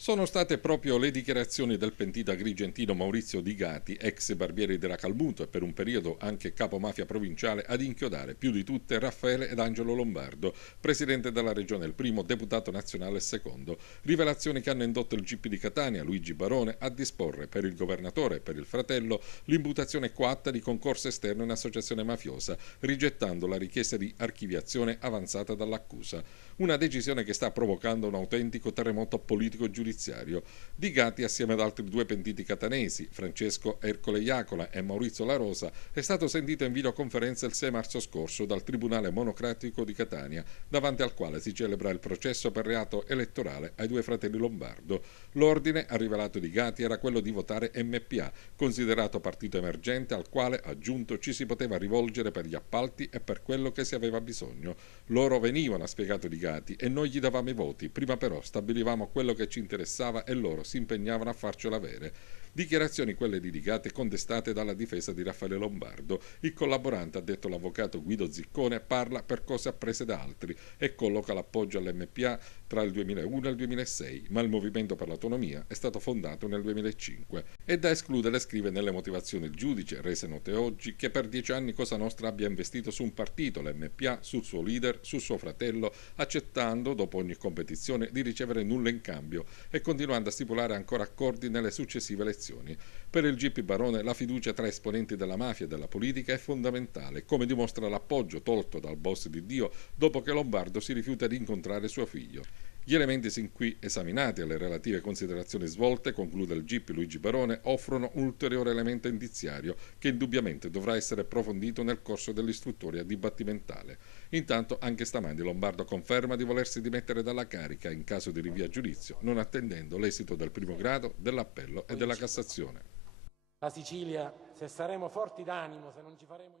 Sono state proprio le dichiarazioni del pentito agrigentino Maurizio Di Gati, ex barbiere della Calmuto e per un periodo anche capomafia provinciale, ad inchiodare più di tutte Raffaele ed Angelo Lombardo, presidente della regione, il primo, deputato nazionale il secondo. Rivelazioni che hanno indotto il GP di Catania, Luigi Barone, a disporre per il governatore e per il fratello l'imputazione coatta di concorso esterno in associazione mafiosa, rigettando la richiesta di archiviazione avanzata dall'accusa. Una decisione che sta provocando un autentico terremoto politico-giudiziario. Di Gati, assieme ad altri due pentiti catanesi, Francesco Ercole Iacola e Maurizio La Rosa, è stato sentito in videoconferenza il 6 marzo scorso dal Tribunale Monocratico di Catania, davanti al quale si celebra il processo per reato elettorale ai due fratelli Lombardo. L'ordine, ha rivelato Di Gati, era quello di votare MPA, considerato partito emergente al quale, aggiunto, ci si poteva rivolgere per gli appalti e per quello che si aveva bisogno. Loro venivano, ha spiegato Di Gati, e noi gli davamo i voti, prima però stabilivamo quello che ci interessava e loro si impegnavano a farcelo avere. Dichiarazioni quelle di Di Gati contestate dalla difesa di Raffaele Lombardo. Il collaborante, ha detto l'avvocato Guido Ziccone, parla per cose apprese da altri e colloca l'appoggio all'MPA tra il 2001 e il 2006, ma il Movimento per l'Autonomia è stato fondato nel 2005. È da escludere, scrive nelle motivazioni il giudice, rese note oggi, che per 10 anni Cosa Nostra abbia investito su un partito, l'MPA, sul suo leader, sul suo fratello, accettando, dopo ogni competizione, di ricevere nulla in cambio e continuando a stipulare ancora accordi nelle successive elezioni. Per il GP Barone la fiducia tra esponenti della mafia e della politica è fondamentale, come dimostra l'appoggio tolto dal boss di Dio dopo che Lombardo si rifiuta di incontrare suo figlio. Gli elementi sin qui esaminati e le relative considerazioni svolte, conclude il GP Luigi Barone, offrono un ulteriore elemento indiziario che indubbiamente dovrà essere approfondito nel corso dell'istruttoria dibattimentale. Intanto anche stamani Lombardo conferma di volersi dimettere dalla carica in caso di rinvio a giudizio, non attendendo l'esito del primo grado, dell'appello e della Cassazione. La Sicilia, se saremo forti d'animo, se non ci faremo